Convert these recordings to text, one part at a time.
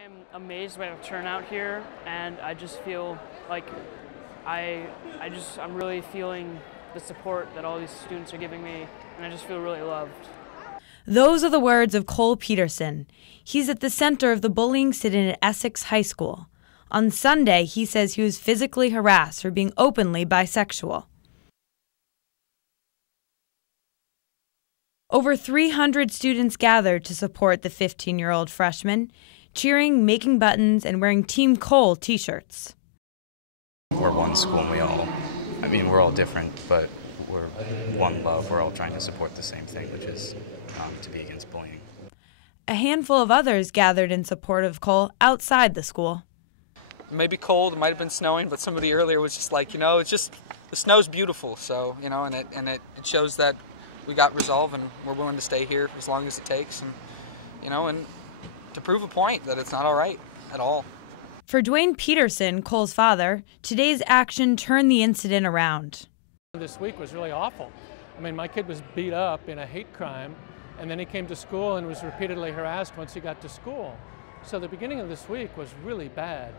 I am amazed by the turnout here, and I just feel like I'm really feeling the support that all these students are giving me, and I just feel really loved. Those are the words of Cole Peterson. He's at the center of the bullying sit-in at Essex High School. On Sunday, he says he was physically harassed for being openly bisexual. Over 300 students gathered to support the 15-year-old freshman, cheering, making buttons, and wearing Team Cole t-shirts. We're one school and we're all different, but we're one love. We're all trying to support the same thing, which is to be against bullying. A handful of others gathered in support of Cole outside the school. It may be cold, it might have been snowing, but somebody earlier was just like, it's just, the snow's beautiful, so, and it shows that we got resolve and we're willing to stay here as long as it takes, and to prove a point that it's not all right at all. For Dwayne Peterson, Cole's father, today's action turned the incident around. This week was really awful. My kid was beat up in a hate crime, and then he came to school and was repeatedly harassed once he got to school. So the beginning of this week was really bad.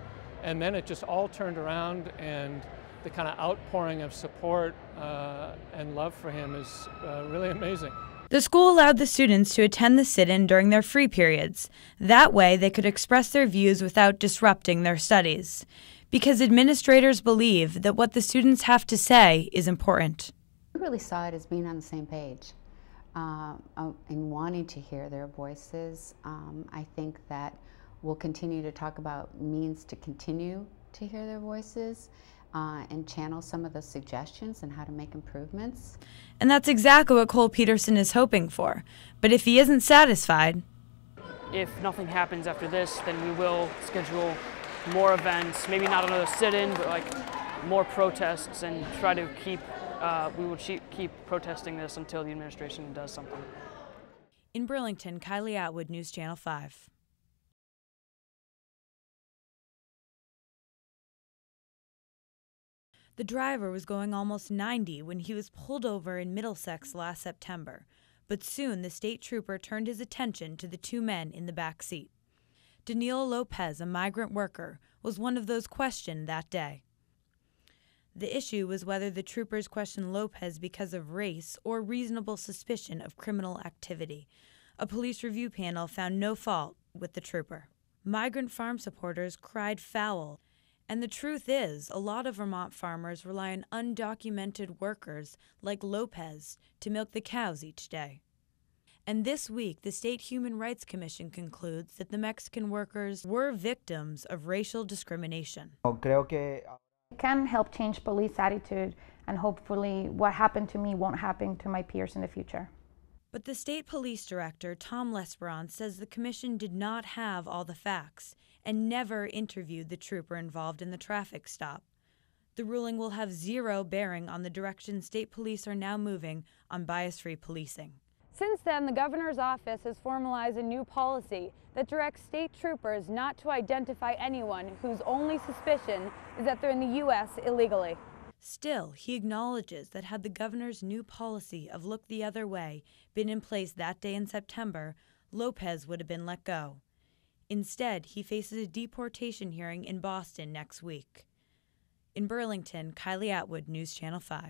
And then it just all turned around, and the kind of outpouring of support and love for him is really amazing. The school allowed the students to attend the sit-in during their free periods. That way, they could express their views without disrupting their studies. Because administrators believe that what the students have to say is important. We really saw it as being on the same page and wanting to hear their voices. I think that we'll continue to talk about means to continue to hear their voices and channel some of the suggestions and how to make improvements. And that's exactly what Cole Peterson is hoping for. But if he isn't satisfied, If nothing happens after this, then we will schedule more events, maybe not another sit-in, but more protests, and try to keep protesting this until the administration does something. In Burlington, Kylie Atwood, News Channel 5. The driver was going almost 90 when he was pulled over in Middlesex last September, but soon the state trooper turned his attention to the two men in the back seat. Danilo Lopez, a migrant worker, was one of those questioned that day. The issue was whether the troopers questioned Lopez because of race or reasonable suspicion of criminal activity. A police review panel found no fault with the trooper. Migrant farm supporters cried foul. And the truth is, a lot of Vermont farmers rely on undocumented workers like Lopez to milk the cows each day. And this week, the State Human Rights Commission concludes that the Mexican workers were victims of racial discrimination. It can help change police attitude, and hopefully what happened to me won't happen to my peers in the future. But the state police director, Tom Lesperon, says the commission did not have all the facts and never interviewed the trooper involved in the traffic stop. The ruling will have zero bearing on the direction state police are now moving on bias-free policing. Since then, the governor's office has formalized a new policy that directs state troopers not to identify anyone whose only suspicion is that they're in the U.S. illegally. Still, he acknowledges that had the governor's new policy of look the other way been in place that day in September, Lopez would have been let go. Instead, he faces a deportation hearing in Boston next week. In Burlington, Kylie Atwood, News Channel 5.